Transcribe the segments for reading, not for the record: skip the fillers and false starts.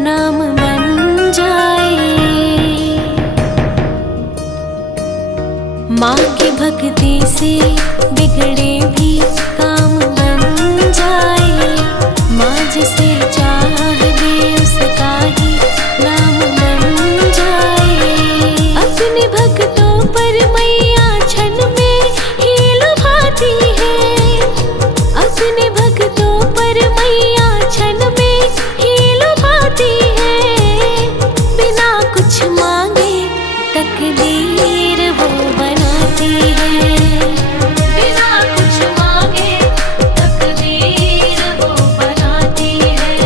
नाम बन जाए। माँ की भक्ति से बिगड़े भी काम बन जाए। माँ जिसे चाह दे उसका ही नाम बन जाए। अपने भक्तों पर मैया क्षण में ही लुभाती है। अपने भक्तों पर मैया क्षण में ही लुभाती है। बिना कुछ मांगे तकदीर वो बनाती है। बिना कुछ मांगे तकदीर वो बनाती है।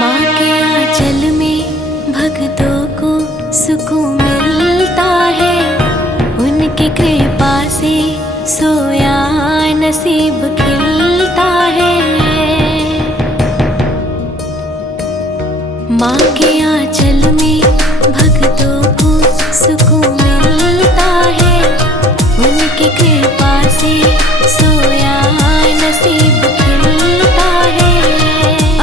माँ के आंचल में भक्तों को सुकून मिलता है। उनकी कृपा से सोया नसीब खिलता है। माँ के आंचल में भक्तों को सुकून मिलता है। उनकी कृपा से सोया नसीब खिलता है।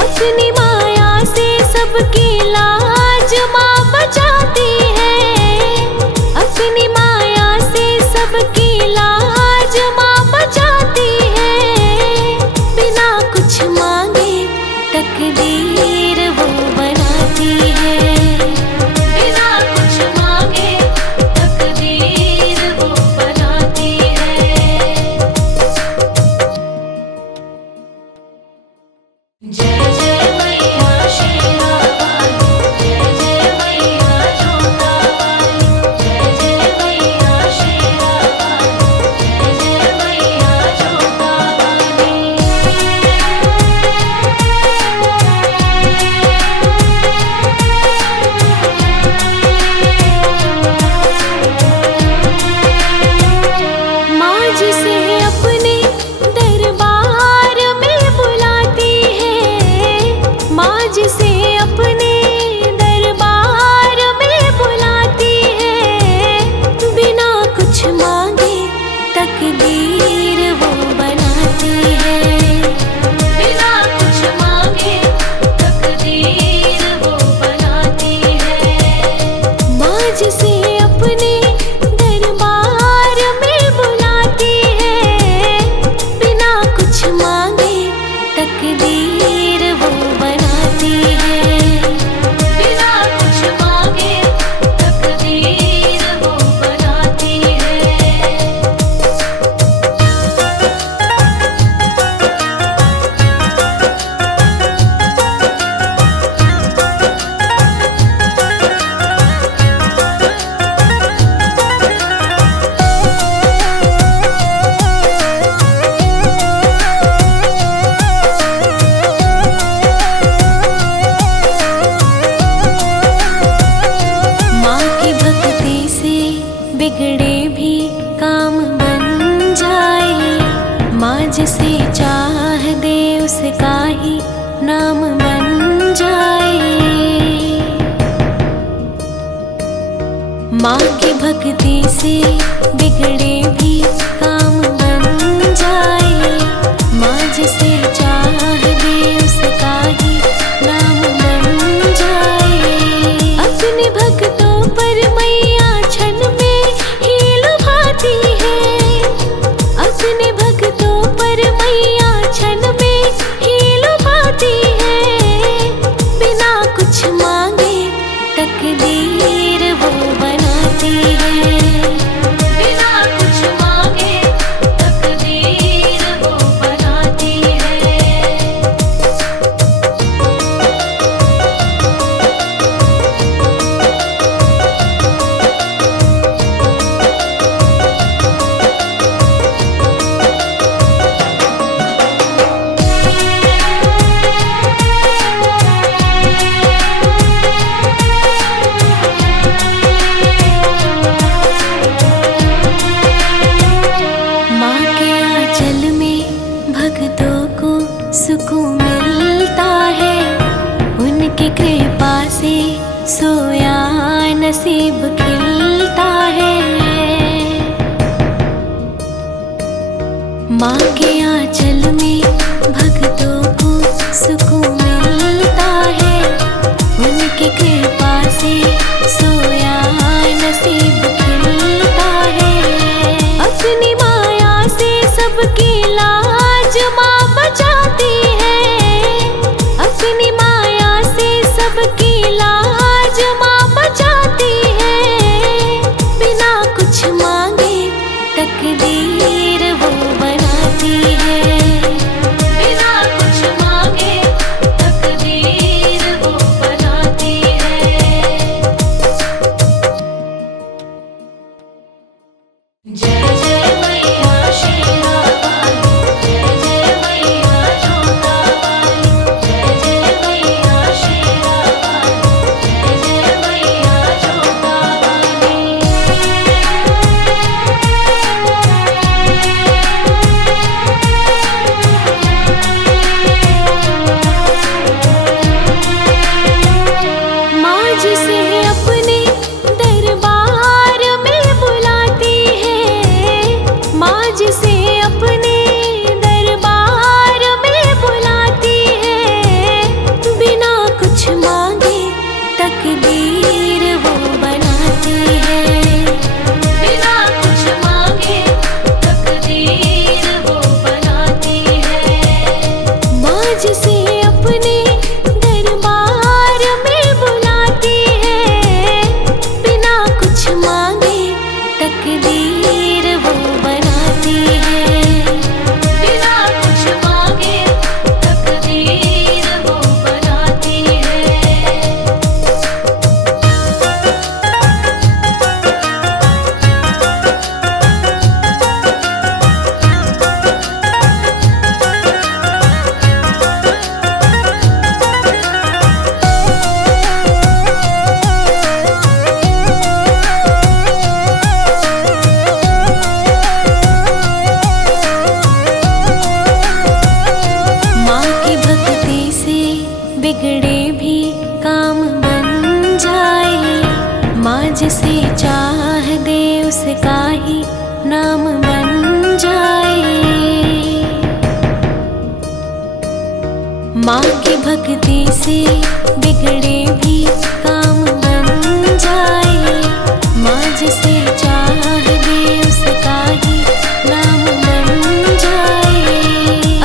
अपनी माया से सबकी लाज माँ बचाती है। अपनी माया से सबकी लाज माँ बचाती है। बिना कुछ मांगे तकदीर वो बनाती है। बिना कुछ मांगे तकदीर वो बनाती है। जय जय मैया शेरा वाली, जय जय मैया जोता वाली, जय जय मैया शेरा वाली, जय जय मैया जोता वाली। माँ जिसे अपने दरबार में बुलाती है। माँ जिसे अपने दरबार में बुलाती है। बिना कुछ मांगे तकदीर वो बनाती है। बिना कुछ मांगे तकदीर वो बनाती है। माँ जिसे अपने दरबार में बुलाती है। बिना कुछ मांगे तकदीर वो बनाती है। बिना कुछ मांगे तकदीर वो बनाती है। माँ की भक्ति से बिगड़े भी काम बन जाए। माँ जिसे चाह दे उसका ही नाम बन जाए। माँ की भक्ति से बिगड़े भी काम बन जाए। माँ जिसे चाह दे उसका ही नाम बन जाए। अपने भक्तों पर मैया क्षण में ही लुभाती है। अपने भक्तों पर मैया क्षण में ही लुभाती है। बिना कुछ मांगे तकदीर वो बनाती है। बिना कुछ मांगे तकदीर वो बनाती है। कुछ मांगे तकदीर वो बनाती है। बिना कुछ मांगे तकदीर वो बनाती है। जय जय मैया शेरा वाली, जय जय मैया जोता वाली, जय जय मैया शेरा वाली, जय जय मैया जोता वाली। माँ जिसे अपने दरबार में बुलाती है, माँ जिसे अपने दरबार में बुलाती है। बिना कुछ मांगे तकदीर वो बनाती है। बिना कुछ मांगे तकदीर वो बनाती है। माँ जिसे अपने दरबार में बुलाती है, बिना कुछ मांगे तकदीर वो बनाती है। बिना कुछ मांगे तकदीर वो बनाती है। माँ की भक्ति से बिगड़े भी काम बन जाए। माँ जिसे चाह दे उसका ही नाम बन जाए। माँ की भक्ति से बिगड़े भी काम बन जाए। माँ जिसे चाह दे उसका ही नाम बन जाए।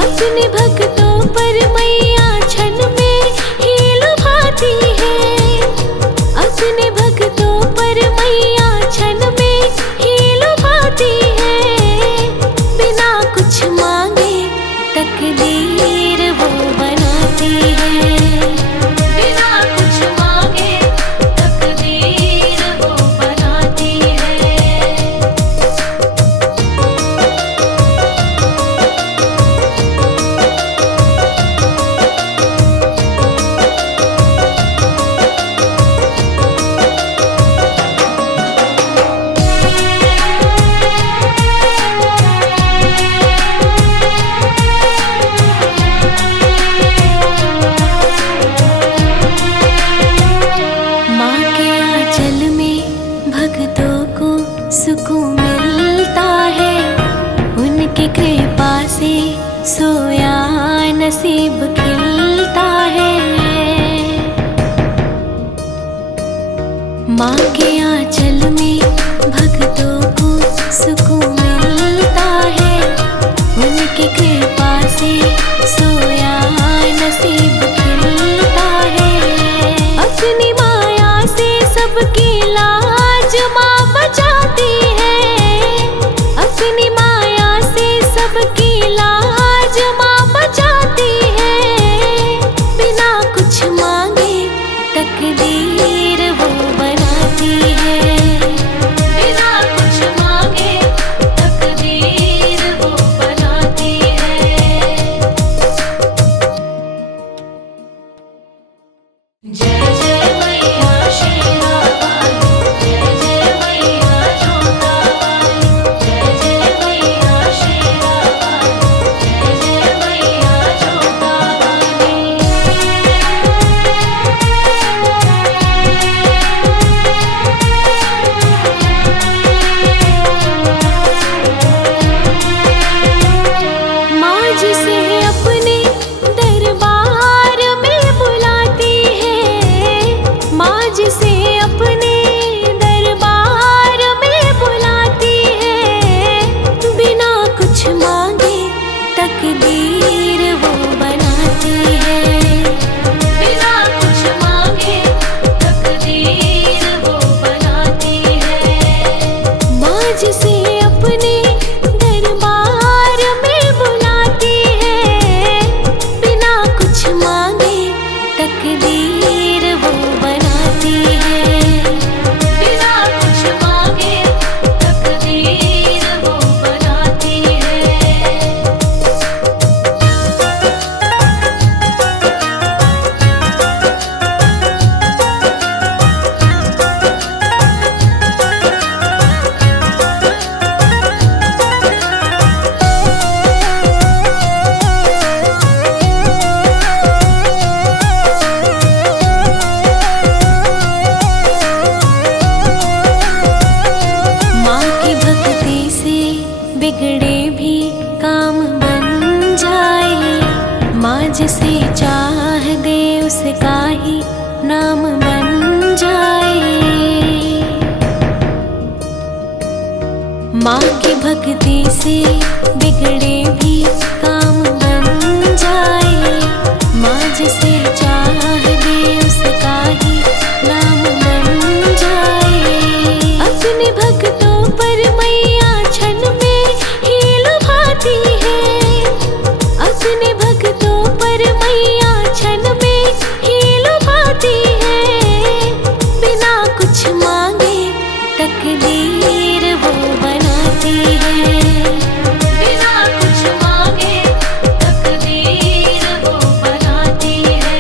अपने भक्तों पर मैया क्षण में ही लुभाती है। अपने भक्तों पर मैया क्षण में ही लुभाती है। बिना कुछ मांगे तकदीर वो बनाती है। बिना कुछ मांगे तकदीर वो बनाती है। माँ के आंचल में भक्तों को सुकून मिलता है। उनकी कृपा से सोया नसीब खिलता है। माँ के आंचल में भक्तों को सुकून मिलता है। उनकी कृपा से सोया नसीब खिलता है। अपनी माया से सबकी लाज माँ बचाती है। अपनी माया से सबकी लाज माँ बचाती है। बिना कुछ मांगे तकदीर वो बनाती है। बिगड़े भी काम बन जाए। माँ जिसे चाह दे उसका ही नाम बन जाए। माँ की भक्ति से बिगड़े भी काम बन जाए। माँ जिसे चाह दे उसका ही नाम बन जाए। अपने भक्तों पर मैया क्षण में ही लुभाती है। अपने भक्तों पर मैया क्षण में ही लुभाती है। बिना कुछ मांगे तकदीर वो बनाती है। बिना कुछ मांगे तकदीर वो बनाती है।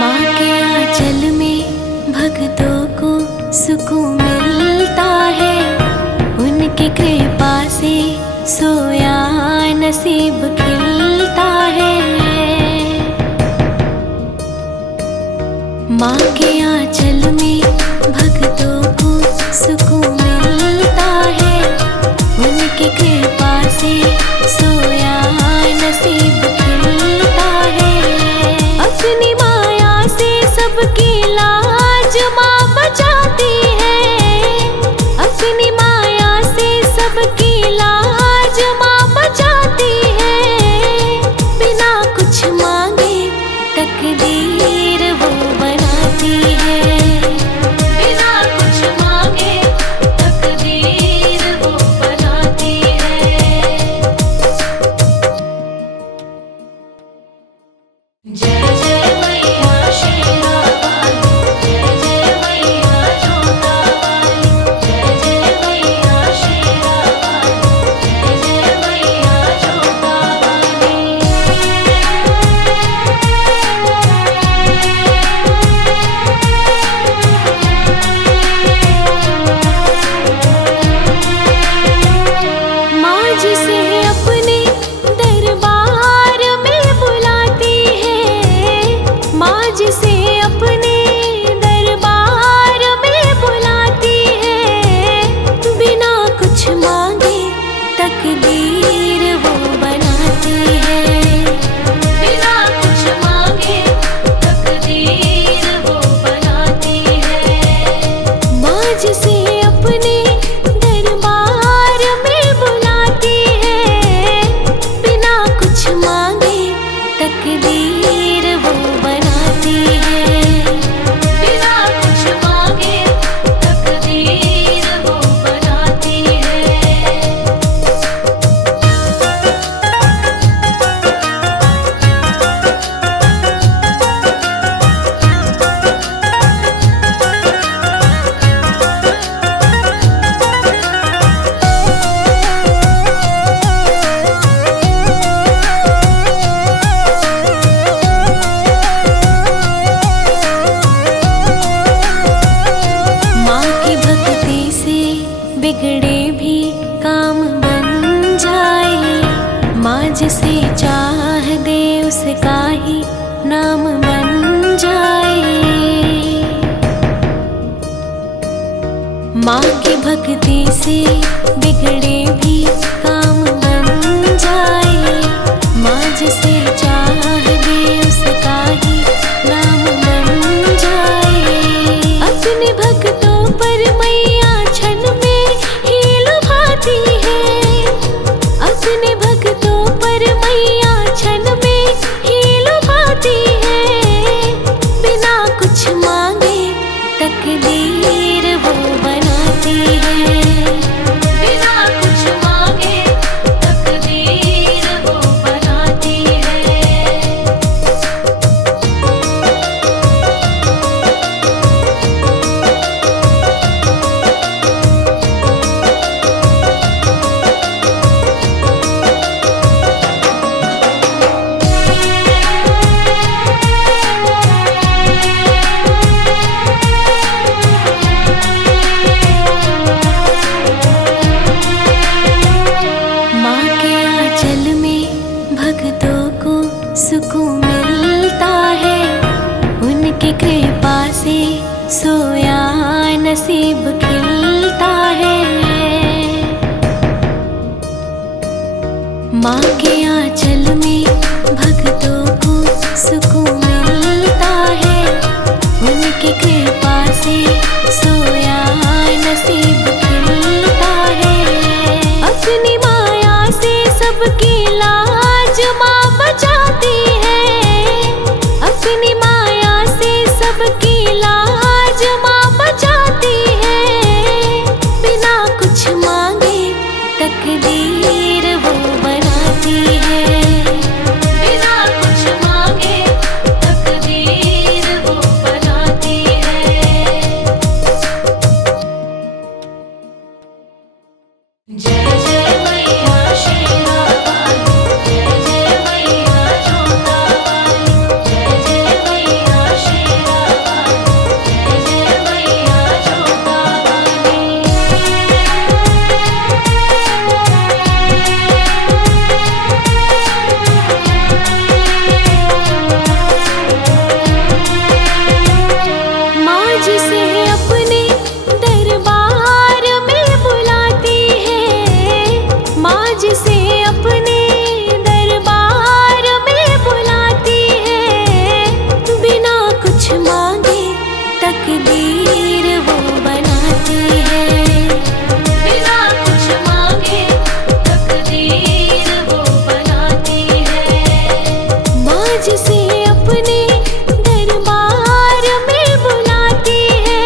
माँ के आंचल में भक्तों को सुकून मिलता है। उनकी कृपा से सोया नसीब खिलता है। माँ के आंचल में भक्तों को सुकून मिलता है। उनकी कृपा से सोया नसीब खिलता है। अपनी माया से सबकी लाज माँ बचाती है। अपनी माया से सबकी लाज माँ बचाती है। बिना कुछ मांगे तकदीर वो बनाती है। बिना कुछ मांगे तकदीर वो बनाती है। जय जय मैया शेरा वाली, जय जय मैया जोता वाली, जय जय मैया शेरा वाली, जय जय मैया जोता वाली। माँ जिसे अपने दरबार में बुलाती है। माँ जिसे अपने दरबार में बुलाती है। बिना कुछ मांगे तकदीर वो बनाती है। बिना कुछ मांगे तकदीर वो बनाती है। माँ जिसे अपने दरबार में बुलाती है। बिना कुछ मांगे तकदीर वो बनाती है। बिना कुछ मांगे तकदीर वो बनाती है। माँ की भक्ति से बिगड़े भी काम बन जाए। माँ जिसे चाह दे उसका ही नाम बन जाए। माँ की भक्ति से बिगड़े भी काम बन जाए। माँ जिसे चाह दे उसका ही नाम बन जाए। अपने भक्तों पर मैया क्षण में ही लुभाती है। अपने भक्तों पर मैया क्षण में ही लुभाती है। बिना कुछ मांगे तकदीर वो बनाती है। बिना कुछ मांगे भक्तों को सुकून मिलता है, उनकी कृपा से सोया नसीब खिलता है। माँ के आंचल में भक्तों को सुकून मिलता है, उनकी कृपा से सोया नसीब खिलता है। अपनी माया से सबकी लाज माँ बचाती है, अपनी माया से सबकी लाज माँ बचाती है। बिना कुछ मांगे तकदीर वो बनाती है, बिना कुछ मांगे तकदीर वो बनाती है। जय जय मैया शेरा वाली, जय जय मैया जोता वाली, जय जय मैया शेरा वाली, जय जय मैया जोता वाली। माँ जिसे अपने दरबार में बुलाती है, माँ जिसे अपने दरबार में बुलाती है। बिना कुछ मांगे तकदीर वो बनाती है, बिना कुछ मांगे तकदीर वो बनाती है। माँ जिसे अपने दरबार में बुलाती है,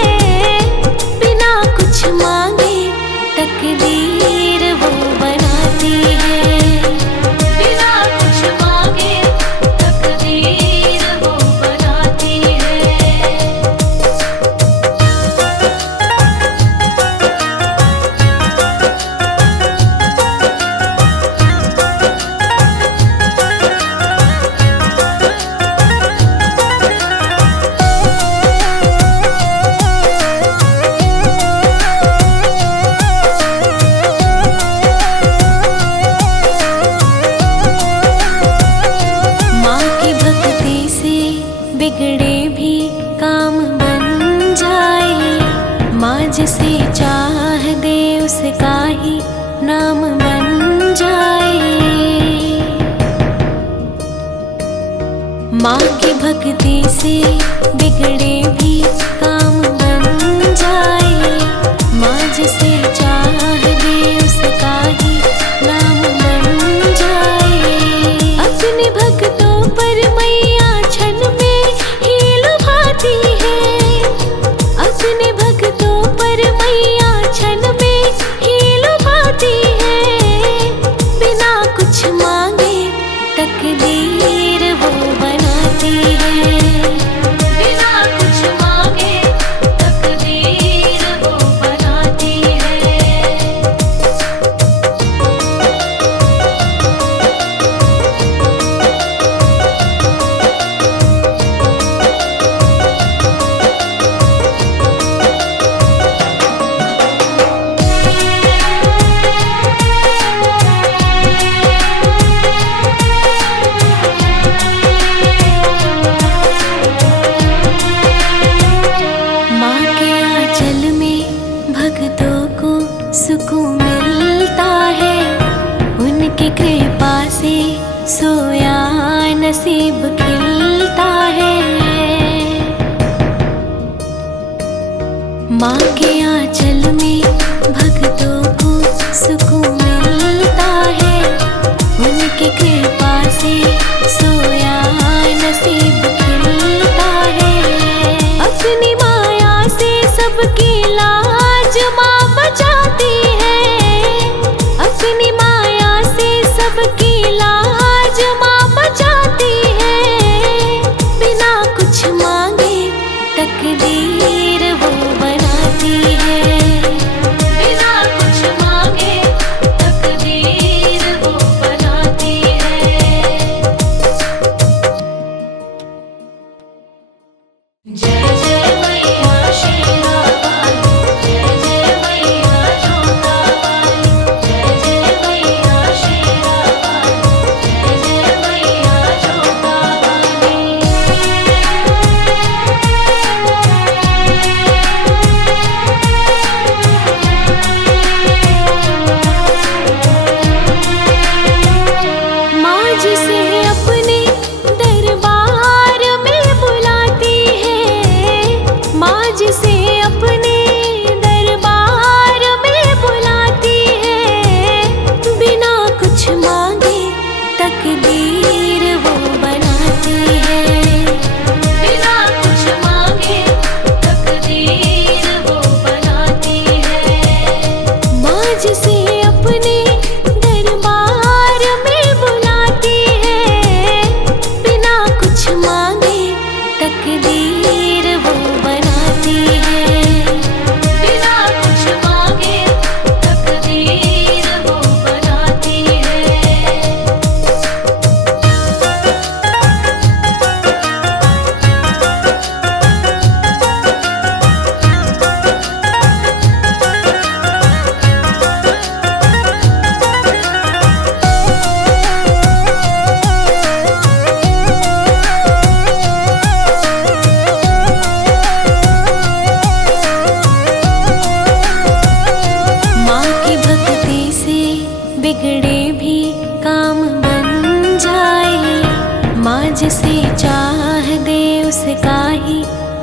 बिना कुछ मांगे तकदीर वो बनाती है, बिना कुछ मांगे तकदीर वो बनाती है। माँ की भक्ति से बिगड़े भी काम बन जाए, माँ जिसे चाह दे उसका ही नाम बन जाए। माँ की भक्ति से बिगड़े भी काम बन जाए, माँ जिसे चाह दे उसका ही नाम बन जाए। अपने भक्तों पर मैया क्षण में ही लुभाती है, अपने भक्तों पर मैया क्षण में ही लुभाती है। बिना कुछ मांगे तकदीर वो बनाती है, बिना कुछ मांगे तकदीर वो बनाती है। माँ के आंचल में भक्तों को सुकून मिलता है, उनकी कृपा से सोया नसीब खिलता है। माँ के आंचल में भक्तों को सुकून मिलता है, उनकी कृपा से सोया नसीब खिलता है। अपनी माया से सबकी लाज माँ बचाती है, अपनी माया से सबकी लाज माँ बचाती है। बिना कुछ मांगे तकदीर वो बनाती है, बिना कुछ मांगे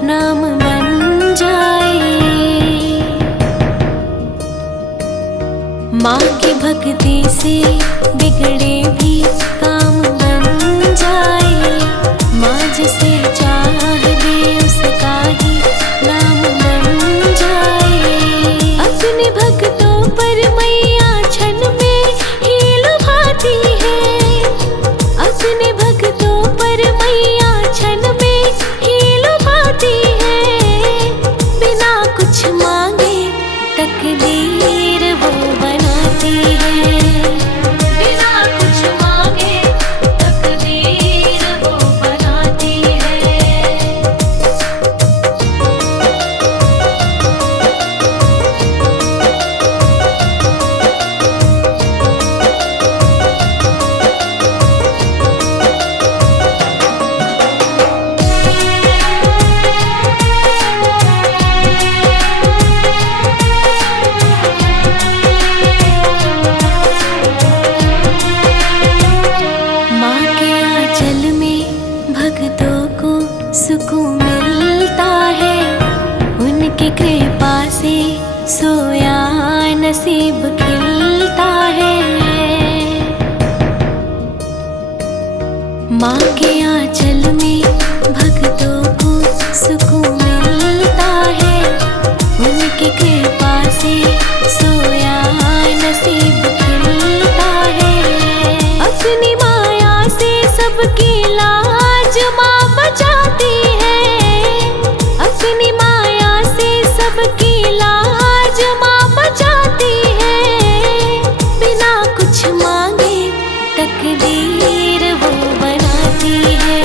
नाम बन जाए। माँ की भक्ति से बिगड़े भी काम बन जाए। माँ जिसे चाह दे उसका ही नाम बन जाए। अपने भक्तों पर मैया क्षण में ही लुभाती है। अपने भक्तों पर मैया क्षण में ही लुभाती है। बिना कुछ मांगे तकदीर वो बनाती है। बिना कुछ मांगे तकदीर वो बनाती है। माँ के आंचल में भक्तों को सुकून मिलता है। उनकी कृपा से सोया नसीब खिलता है। माँ के आंचल में भक्तों को सुकून मिलता है। उनकी कृपा से सोया नसीब खिलता है। अपनी माया से सबकी लाज माँ बचाती है। अपनी माया से सबकी लाज माँ बचाती है। बिना कुछ मांगे तकदीर वो बनाती है।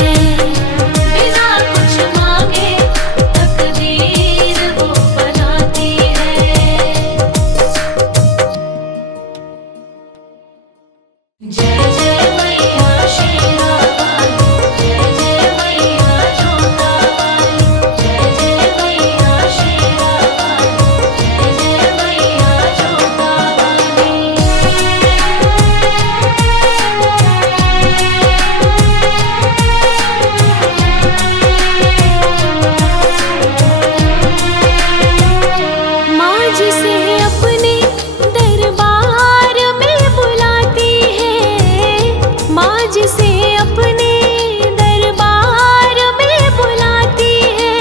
बिना कुछ मांगे तकदीर वो बनाती है। जय जय मैया शेरा वाली, जय जय मैया जोता वाली, जय जय मैया शेरा वाली, जय जय मैया जोता वाली। माँ जिसे अपने दरबार में बुलाती है। माँ जिसे अपने दरबार में बुलाती है।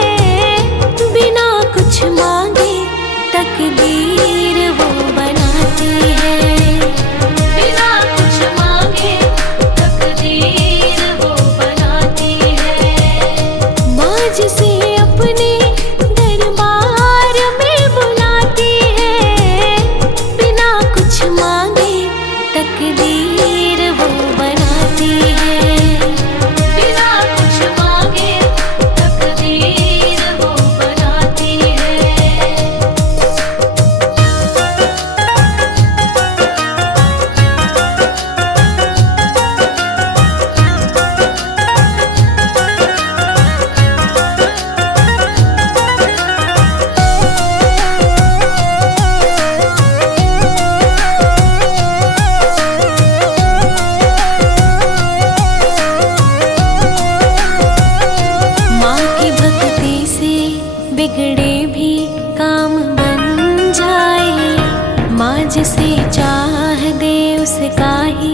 बिना कुछ मांगे तकदीर वो बनाती है। बिना कुछ मांगे तकदीर वो बनाती है। माँ जिसे अपने दरबार में बुलाती है। बिना कुछ मांगे तकदीर वो बनाती है। बिना कुछ मांगे तकदीर वो बनाती है। माँ की भक्ति से बिगड़े भी काम बन जाए। माँ जिसे चाह दे उसका ही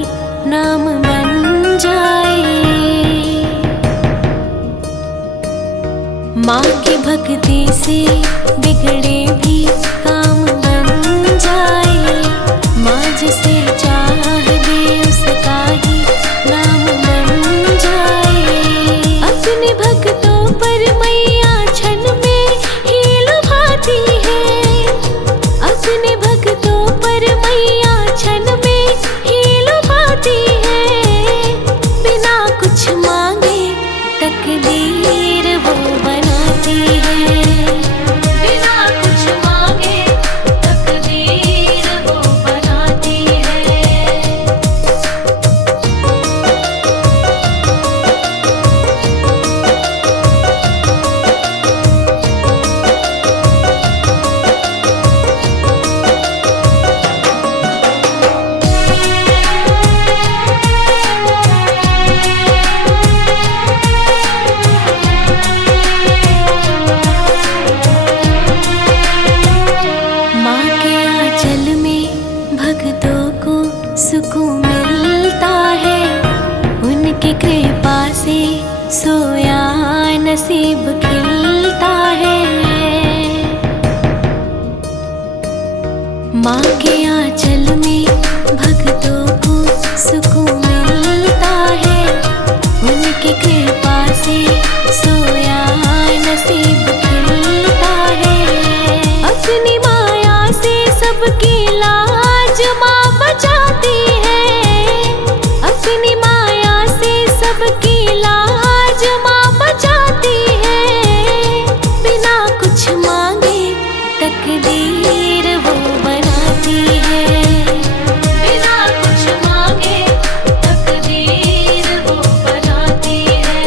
नाम बन जाए। माँ की भक्ति से बिगड़े भी काम बन जाए। माँ जिसे चाह दे उसका ही नाम बन जाए। अपने भक्तों पर मैया क्षण में ही लुभाती है। अपने भक्तों पर मैया क्षण में ही लुभाती है। बिना कुछ मांगे तकदीर वो बनाती है। बिना कुछ उनकी कृपा से सोया नसीब खिलता है। माँ के आंचल में भक्तों को सुकून मिलता है। उनकी कृपा से सोया नसीब खिलता है। अपनी माया से सबकी लाज माँ बचाती है। अपनी माया से सबकी लाज माँ बचाती है। बिना कुछ मांगे तकदीर वो बनाती है। बिना कुछ मांगे तकदीर वो बनाती है।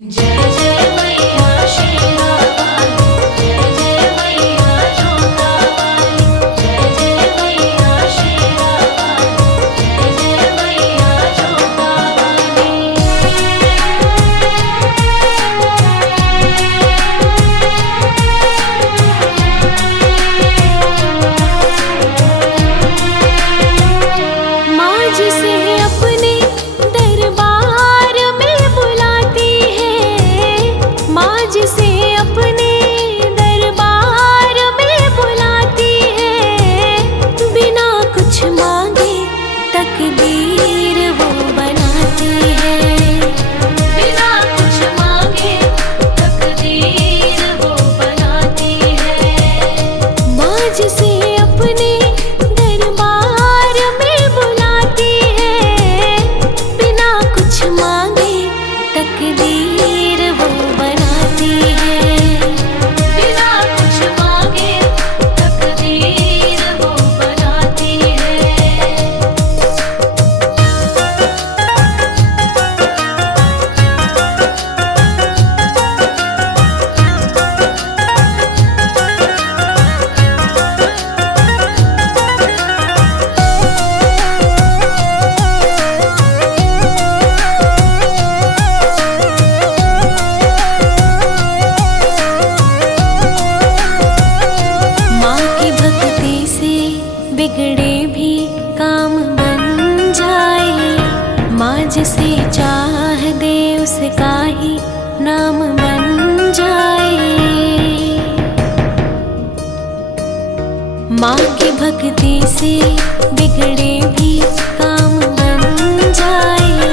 जय जय मैया शेरा वाली, जय जय मैया जोता वाली, जय जय मैया शेरा वाली, जय जय मैया जोता वाली। माँ जिसे अपने दरबार में बुलाती है। माँ जिसे अपने दरबार में बुलाती है। बिना कुछ मांगे तकदीर वो बनाती है। बिना कुछ मांगे तकदीर वो बनाती है। माँ जिसे अपने दरबार में बुलाती है। बिना कुछ मांगे तकदीर वो बनाती है। बिना कुछ मांगे तकदीर वो बनाती है। माँ की भक्ति से बिगड़े भी काम बन जाए। माँ जिसे चाह दे उसका ही नाम बन जाए। माँ की भक्ति से बिगड़े भी काम बन जाए।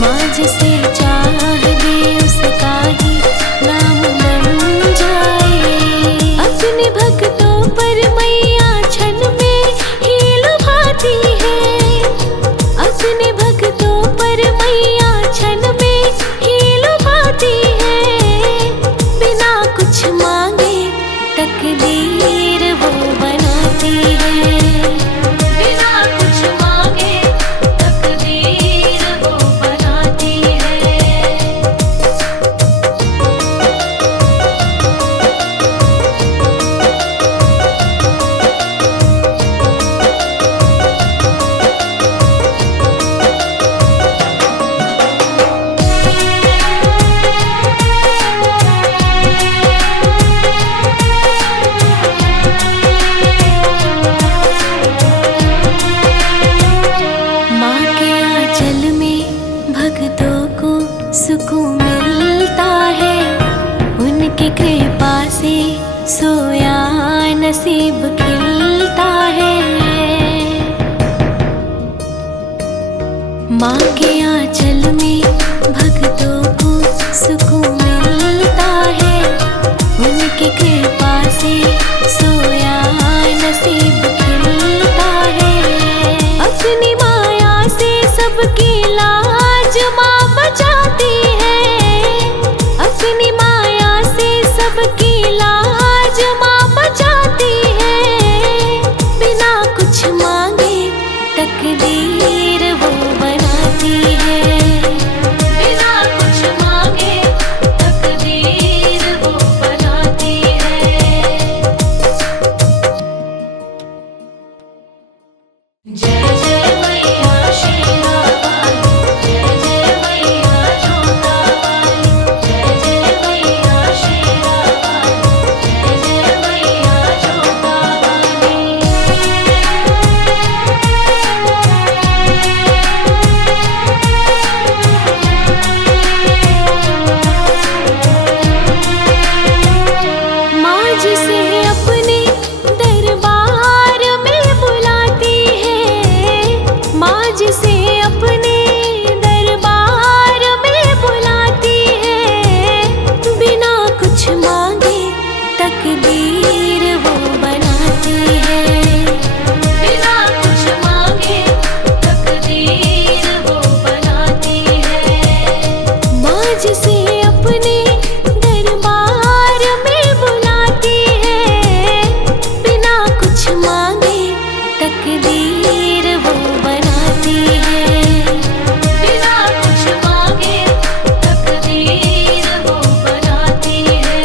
माँ जिसे चाह दे उसका ही नाम बन जाए। अपने भक्तों पर मैया क्षण में ही लुभाती है। अपने भक्तों पर मैया क्षण में ही लुभाती है। बिना कुछ मांगे तकदीर वो बनाती है। बिना कुछ मांगे तकदीर वो बनाती है। माँ के आंचल में भक्तों को सुकून मिलता है। उनकी कृपा से सोया नसीब खिलता है। माँ के आंचल में भक्तों को सुकून मिलता है। उनकी कृपा से सोया नसीब खिलता है। अपनी माया से सबकी लाज माँ बचाती है। अपनी माया से सबकी लाज माँ बचाती है। बिना कुछ मांगे तकदीर वो बनाती है। बिना कुछ मांगे तकदीर वो बनाती है। जय जय मैया शेरा वाली, जय जय मैया जोता वाली, जय जय मैया शेरा वाली, जय जय मैया जोता वाली। तकदीर वो बनाती है। बिना कुछ मांगे तकदीर वो बनाती है।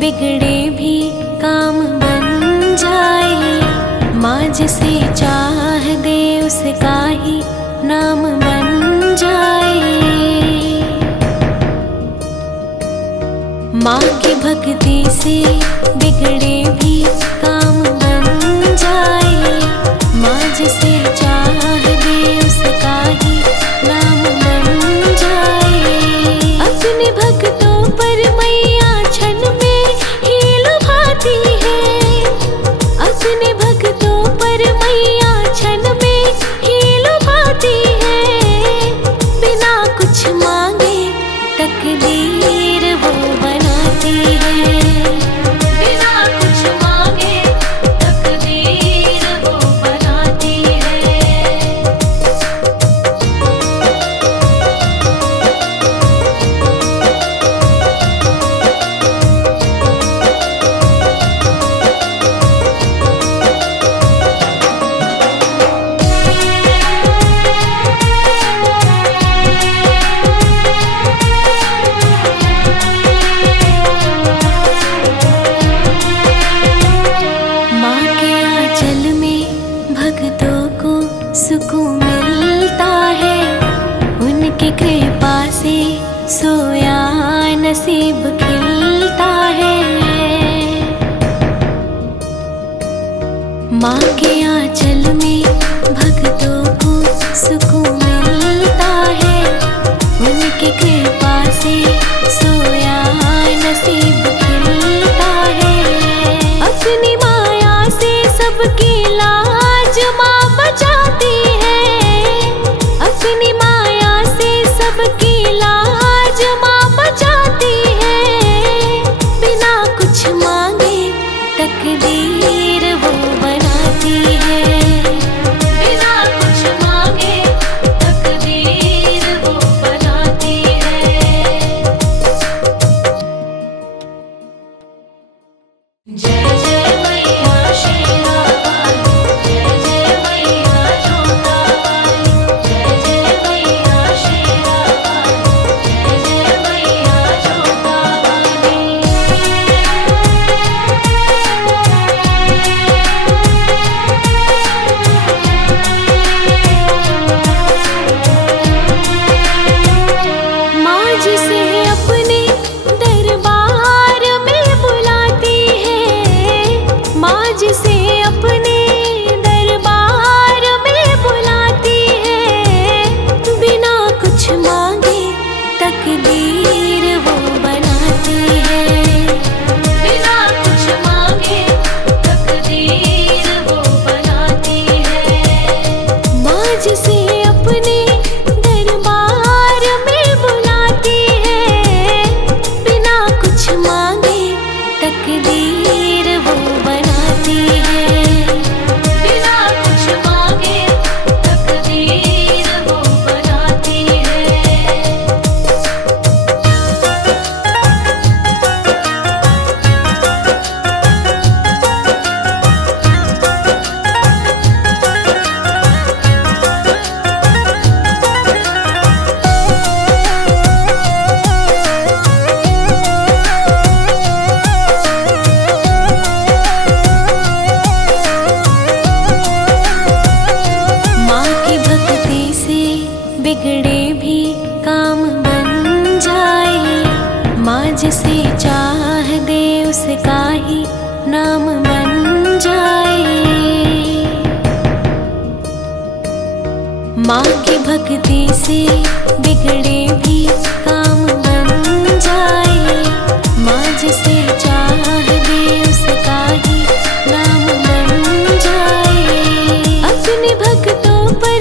बिगड़े भी काम बन जाए, माँ जिसे चाह दे उसका ही नाम बन जाए। माँ की भक्ति से बिगड़े भी काम बन जाए, माँ जिसे चाह दे उसका ही नाम बन जाए। अपने भक्तों पर मैया क्षण में अपने भक्तों पर मैया क्षण में ही लुभाती है। बिना कुछ मांगे तकदीर वो बनाती है। बिना कुछ मांगे तकदीर वो बनाती है। भक्तों को सुकून मिलता है, उनकी कृपा से सोया नसीब खिलता है। माँ के आंचल में भक्तों को सुकून मिलता है, उनकी कृपा से सोया नसीब खिलता है। अपनी माया से सबकी लाज माँ बचाती है। अपनी माया से सबकी लाज माँ बचाती है। बिना कुछ मांगे तकदीर वो बनाती है। बिना कुछ मांगे तकदीर वो बनाती है। जय जय मैया शेरा वाली, जय जय मैया जोता वाली, जय जय मैया शेरा वाली, जय जय मैया जोता वाली। माँ जिसे अपने दरबार में बुलाती है, माँ जिसे अपने दरबार में बुलाती है। बिना कुछ मांगे तकदीर वो बनाती है। बिना कुछ मांगे तकदीर वो बनाती है। माँ जिसे अपने दरबार में बुलाती है, बिना कुछ मांगे तकदीर वो बनाती है। बिना कुछ मांगे तकदीर वो बनाती है। माँ की भक्ति से बिगड़े भी काम बन जाए, माँ जिसे चाह दे उसका ही नाम बन जाए। माँ की भक्ति से बिगड़े भी काम बन जाए, माँ जिसे चाह दे उसका ही नाम बन जाए। अपने भक्तों पर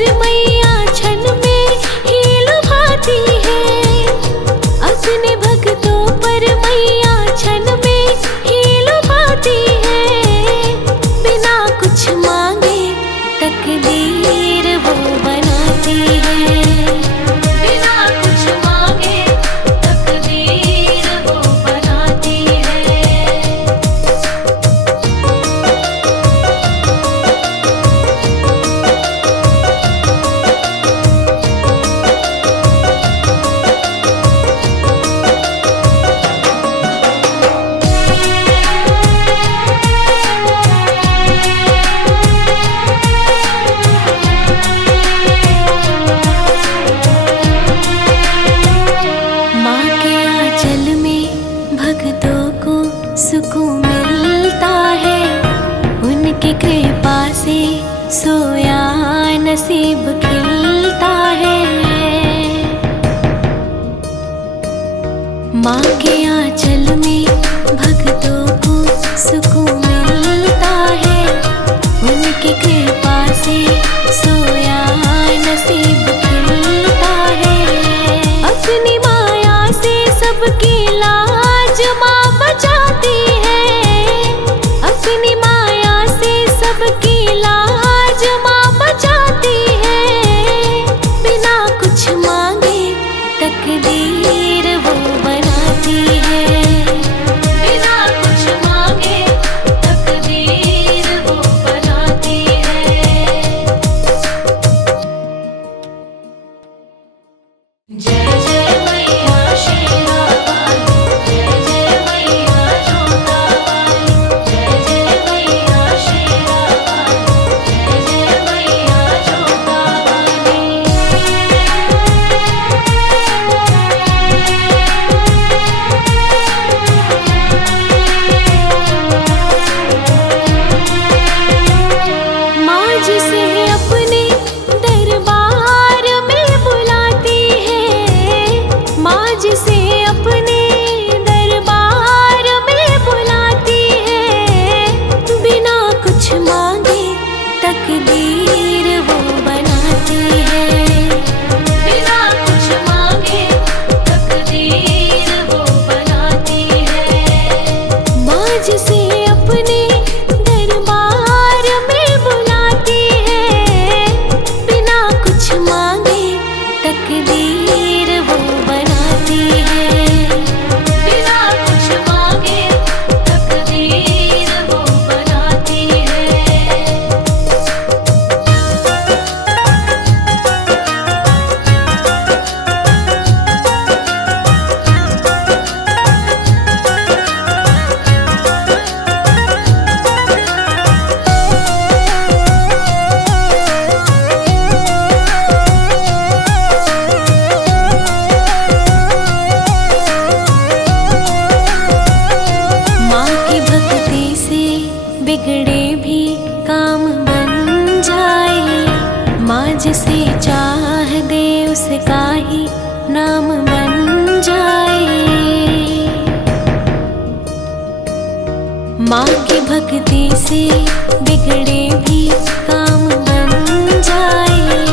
माँ के आंचल में भक्तों को सुकून मिलता है, उनकी कृपा से सोया नसीब खिलता है। अपनी माया से सबकी लाज माँ बचाती है, अपनी माया से सबकी लाज माँ बचाती है। बिना कुछ मांगे तकदीर वो बनाती है, बिना कुछ मांगे तकदीर वो बनाती है। जय जय मैया शेरा वाली, जय जय मैया जोता वाली, जय जय मैया शेरा वाली, जय जय मैया जोता वाली। माँ जिसे अपने दरबार में बुलाती है, माँ जिसे अपने दरबार में बुलाती है। बिना कुछ मांगे तकदीर वो बनाती है, बिना कुछ मांगे तकदीर वो बनाती है। माँ जिसे अपने दरबार में बुलाती है, बिना कुछ मांगे तकदीर वो बनाती है, बिना कुछ मांगे तकदीर वो बनाती है। माँ की भक्ति से बिगड़े भी काम बन जाए, माँ जिसे चाह दे उसका ही नाम बन जाए। माँ की भक्ति से बिगड़े भी काम बन जाए,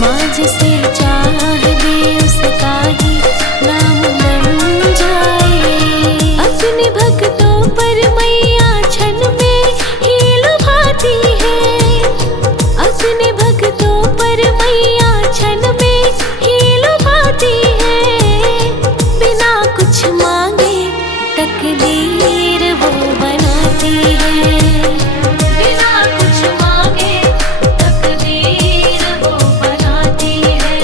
माँ जिसे चाह दे उसका ही नाम बन जाए। अपने भक्तों पर मैया क्षण में ही लुभाती है, अपने भक्तों पर मैया क्षण में ही लुभाती है। बिना कुछ मांगे तकदीर वो बनाती है, बिना कुछ मांगे तकदीर वो बनाती है।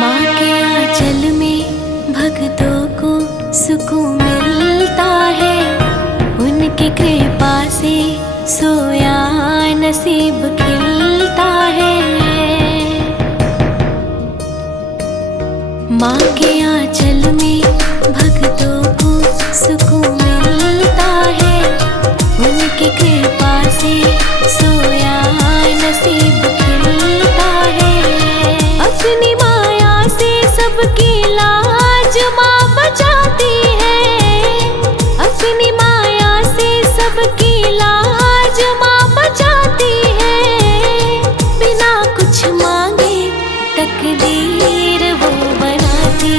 माँ के आंचल में भक्तों को सुकून मिलता है, उनकी कृपा से सोया नसीब खिलता है। माँ के आंचल में भक्तों को सुकून मिलता है, उनकी कृपा से सोया नसीब खिलता है। अपनी माया से सबकी लाज माँ बचाती है, अपनी माया से सबकी लाज माँ बचाती है। बिना कुछ मांगे तकदीर वो बनाती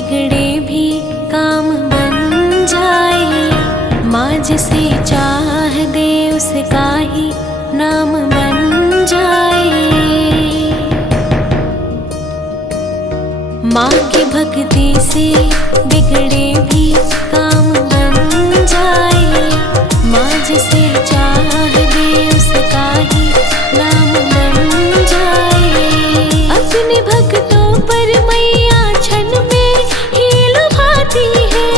बिगड़े भी काम बन जाए। माँ जिसे चाह दे उसका ही नाम बन जाए। माँ की भक्ति से बिगड़े भी काम बन जाए। माँ जिसे चाह दे उसका ही नाम बन जाए। अपने भक्तों पर मैया क्षण में ही लुभाती है।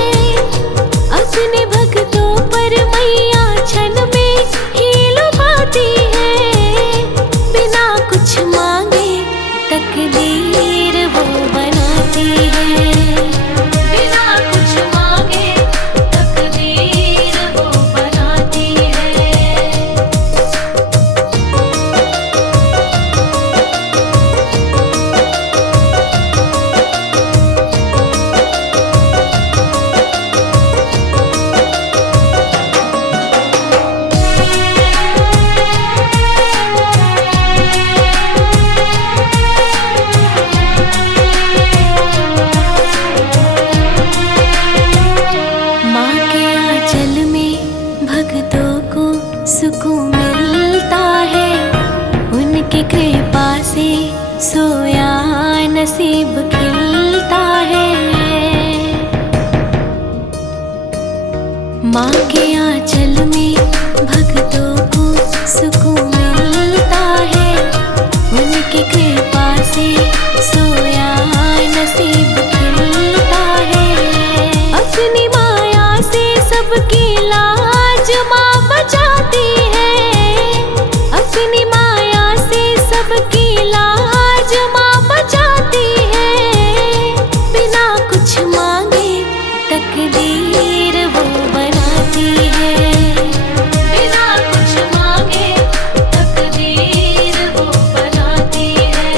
अपने भक्तों पर मैया क्षण में ही लुभाती है। बिना कुछ मांगे तकदीर वो बनाती है। बिना कुछ मांगे तकदीर वो बनाती है। माँ के आंचल में भक्तों को सुकून मिलता है। उनकी कृपा से सोया नसीब खिलता है। माँ के आंचल में भक्तों को सुकून मिलता है। उनकी कृपा से सोया नसीब खिलता है। अपनी माया से सबकी लाज माँ बचाती है। अपनी माया से सबकी लाज माँ बचाती है। बिना कुछ मांगे तकदीर वो बनाती है। बिना कुछ मांगे तकदीर वो बनाती है।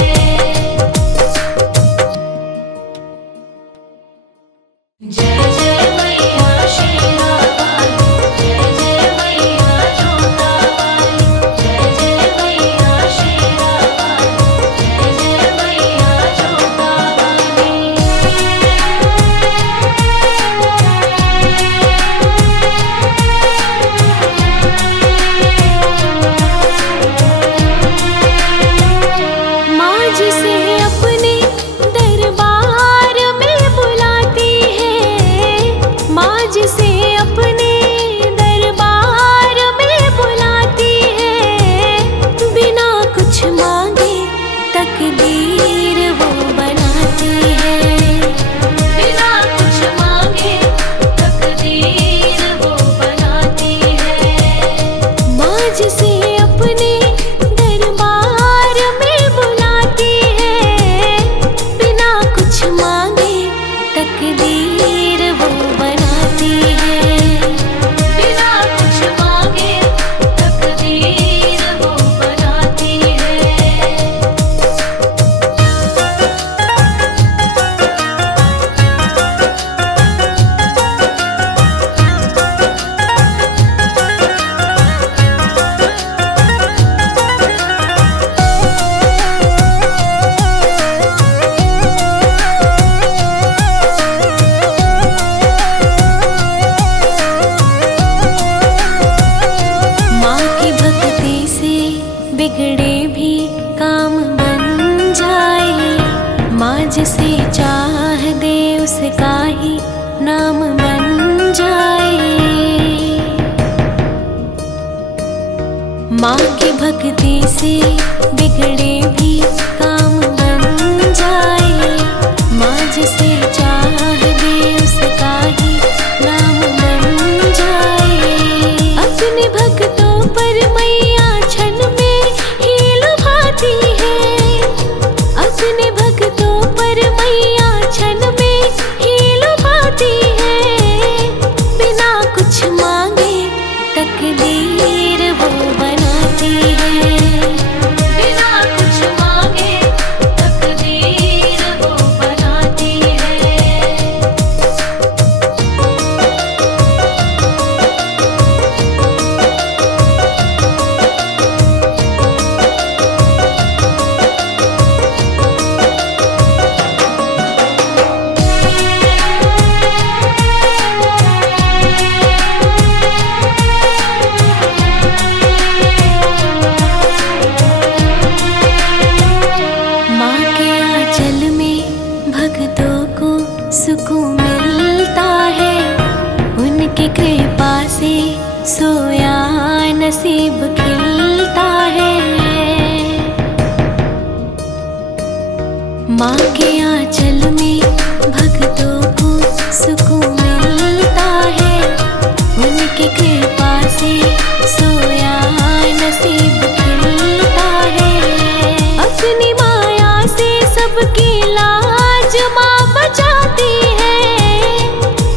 जय जय मैया शेरा वाली, जय जय मैया जोता वाली, जय जय मैया शेरा वाली, जय जय मैया जोता वाली। माँ जिसे अपने दरबार में बुलाती है। माँ जिसे अपने दरबार में बुलाती है। बिना कुछ मांगे तकदीर वो बनाती है। बिना कुछ मांगे तकदीर वो बनाती है। माँ जिसे अपने दरबार में बुलाती है। बिना कुछ मांगे तकदीर वो बनाती है। बिना कुछ मांगे तकदीर वो बनाती है। माँ की भक्ति से बिगड़े भी काम बन जाए। माँ जिसे चाह दे उसका ही नाम बन जाए। माँ की भक्ति से बिगड़े भी काम बन जाए। माँ जिसे चाह दे उसका ही नाम बन जाए। अपने भक्तों पर मैया क्षण में ही लुभाती है। अपने भक्तों पर मैया क्षण में ही लुभाती है। बिना कुछ मांगे तकदीर वो बनाती है। बिना कुछ मांगे भक्तों को सुकून मिलता है, उनकी कृपा से सोया नसीब खिलता है। माँ के आंचल में भक्तों को सुकून मिलता है, उनकी कृपा से सोया नसीब खिलता है। अपनी माया से सबकी लाज माँ बचाती है,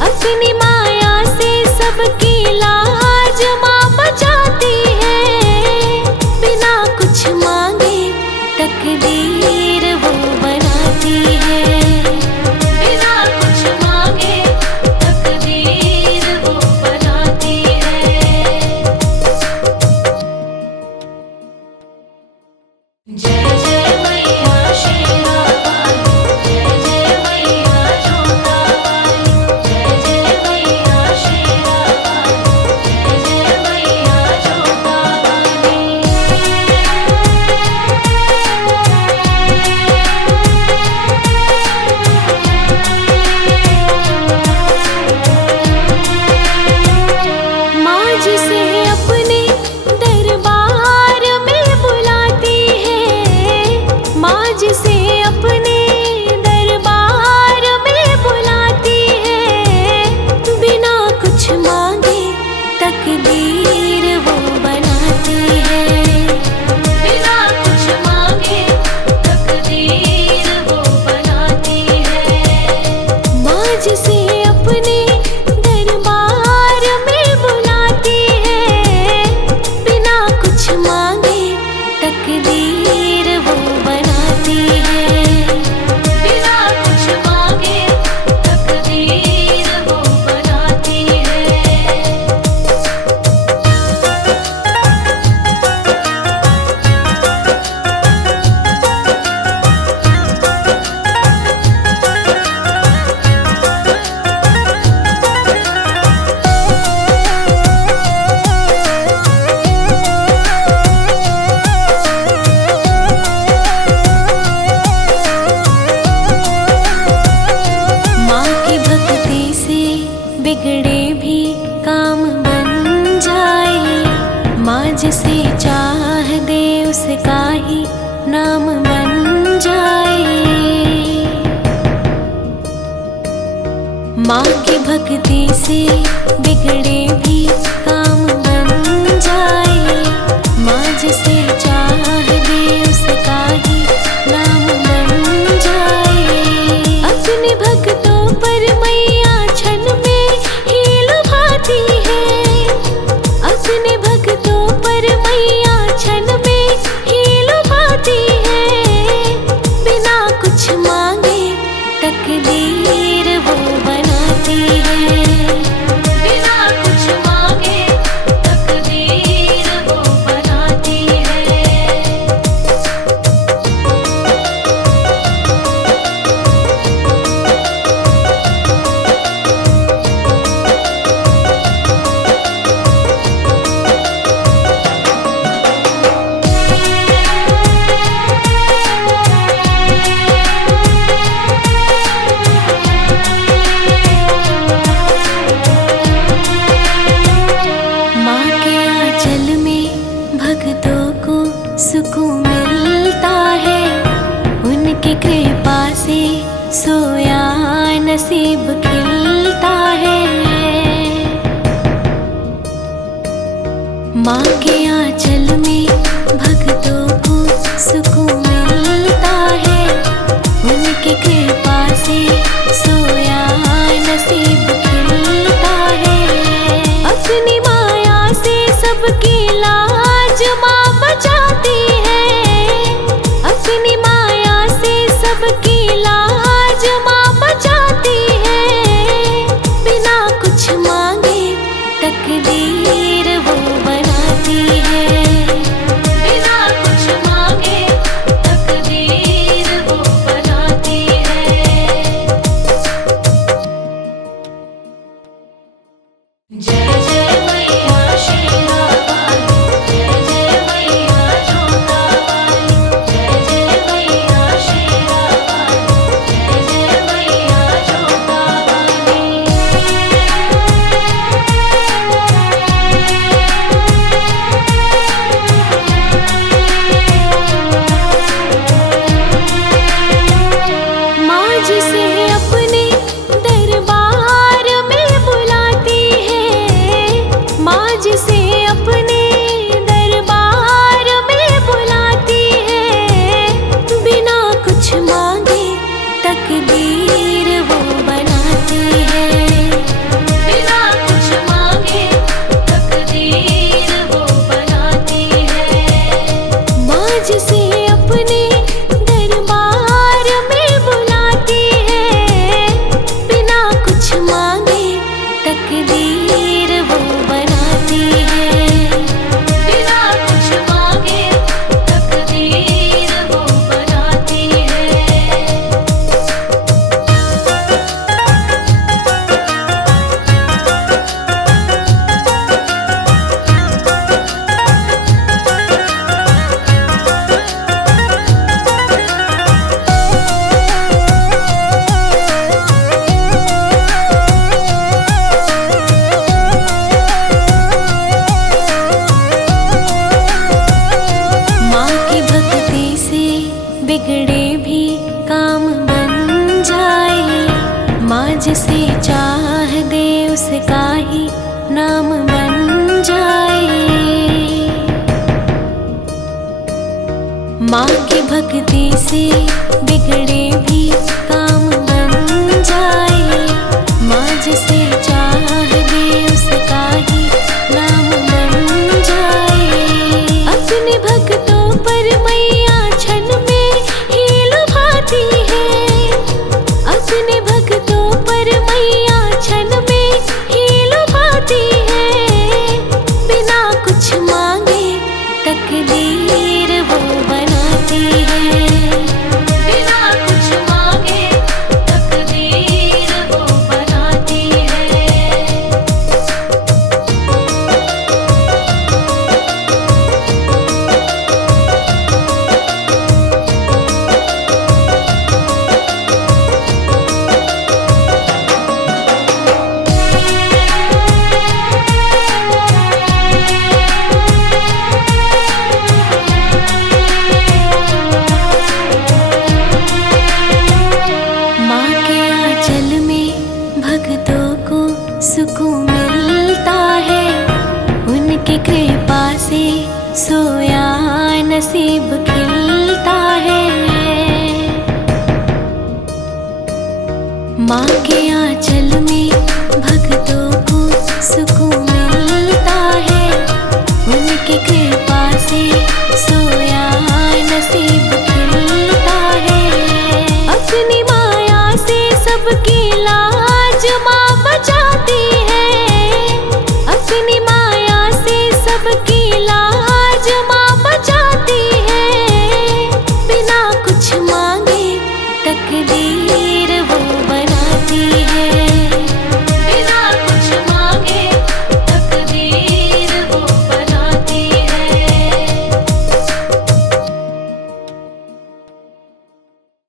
अपनी माया से सबकी लाज माँ बचाती है। बिना कुछ मांगे तकदीर वो बनाती है, बिना कुछ मांगे तकदीर वो बनाती है। जय जय मैया शेरा वाली, जय जय मैया जोता वाली, जय जय मैया शेरा वाली, जय जय मैया जोता वाली। माँ जिसे अपने दरबार में बुलाती है, माँ जिसे अपने दरबार में बुलाती है। बिना कुछ मांगे तकदीर वो बनाती है, बिना कुछ मांगे तकदीर वो बनाती है। माँ जिसे अपने दरबार में बुलाती है। बिना कुछ मांगे तकदीर वो बनाती है, बिना कुछ मांगे तकदीर वो बनाती है। माँ की भक्ति से बिगड़े भी काम बन जाए। माँ जिसे चाह दे उसका ही नाम बन जाए। माँ की भक्ति से बिगड़े भी काम बन जाए। माँ जिसे चाह दे उसका ही नाम बन जाए। अपने भक्तों पर मैया क्षण में ही लुभाती है, अपने भक्तों पर मैया क्षण में ही लुभाती है। बिना कुछ मांगे तकदीर वो बनाती है, बिना कुछ मांगे तकदीर वो बनाती है। माँ के आंचल में भक्तों को सुकून मिलता है, उनकी कृपा से सोया नसीब खिलता है। माँ के आंचल में भक्तों को सुकून मिलता है, उनकी कृपा से सोया नसीब खिलता है। अपनी माया से सबकी लाज माँ बचाती है, अपनी माया से सबकी लाज माँ बचाती है। बिना कुछ मांगे तकदीर वो बनाती है, जिसे चाह दे उसका ही नाम बन जाए। माँ की भक्ति से बिगड़े भी काम बन जाए। माँ जिसे चाह दे उसका ही नाम बन जाए। अपने भक्तों पर मैया क्षण में ही लुभाती है। अपने भक्तों पर मैया क्षण में ही लुभाती है। बिना कुछ मांगे तकदीर वो बनाती है। बिना कुछ मांगे तकदीर वो बनाती है। माँ के आंचल में भक्तों को सुकून मिलता है। उनकी कृपा से सोया नसीब खिलता है। माँ के आंचल में भक्तों को सुकून मिलता है। उनकी कृपा से सोया नसीब खिलता है। अपनी माया से सबकी लाज माँ बचाती है। अपनी माया से सबकी लाज माँ बचाती है। बिना कुछ मांगे तकदीर